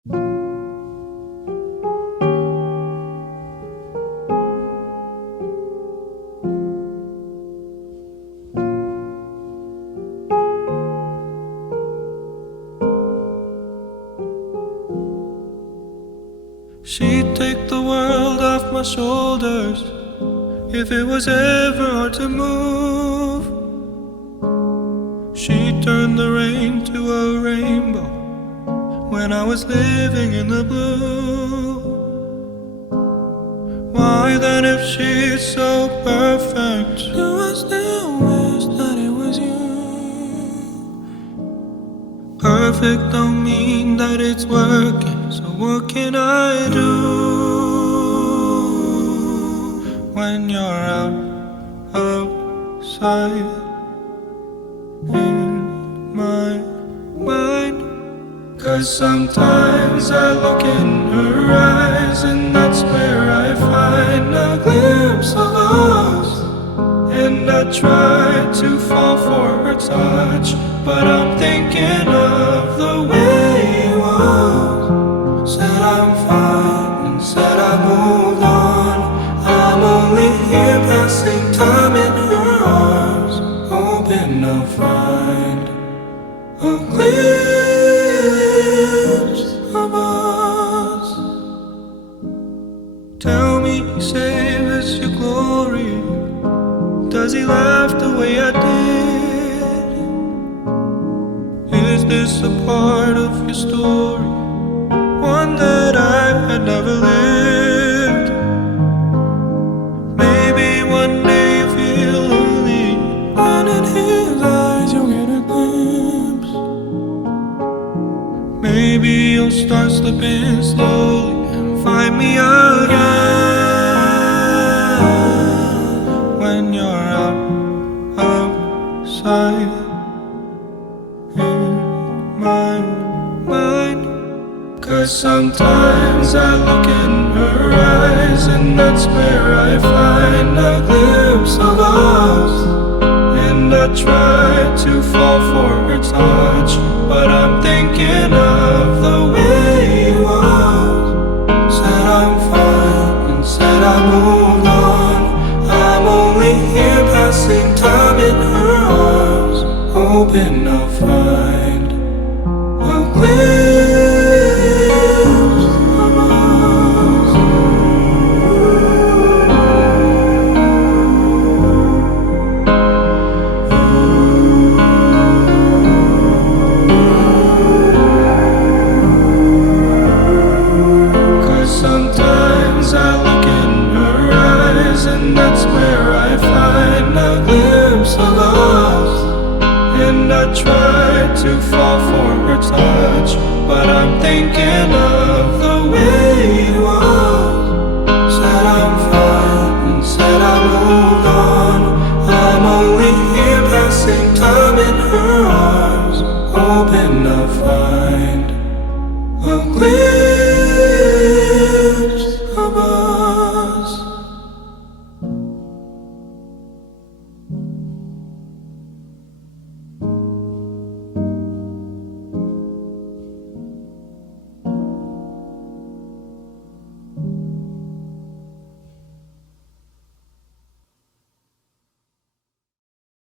She'd take the world off my shoulders if it was ever hard to move. She'd turn the rain to a rainbow when I was living in the blue. Why then, if she's so perfect, do I still wish that it was you? Perfect don't mean that it's working, so what can I do when you're outside in my mind? 'Cause sometimes I look in her eyes, and that's where I find a glimpse of us. And I try to fall for her touch, but I'm thinking of the way it was. Said I'm fine and said I moved on. I'm only here passing time in her arms, hoping I'll find a glimpse of us. Tell me, save us your glory. Does he laugh the way I did? Is this a part of your story, one that I had never lived? Maybe one day you feel lonely, and in his eyes you'll get a glimpse. Maybe you'll start slipping slowly and find me again when you're outside in my mind. 'Cause sometimes I look in her eyes, and that's where I find a glimpse of us. And I try to fall for her touch, but I'm thinking of the way it was. Said I'm fine and said I moved on. I'm only here passing time in her arms, hoping I'll find a glimpse of us. 'Cause sometimes I look in her eyes, and that's where I find a glimpse of us. And I try to fall for her touch, but I'm thinking of the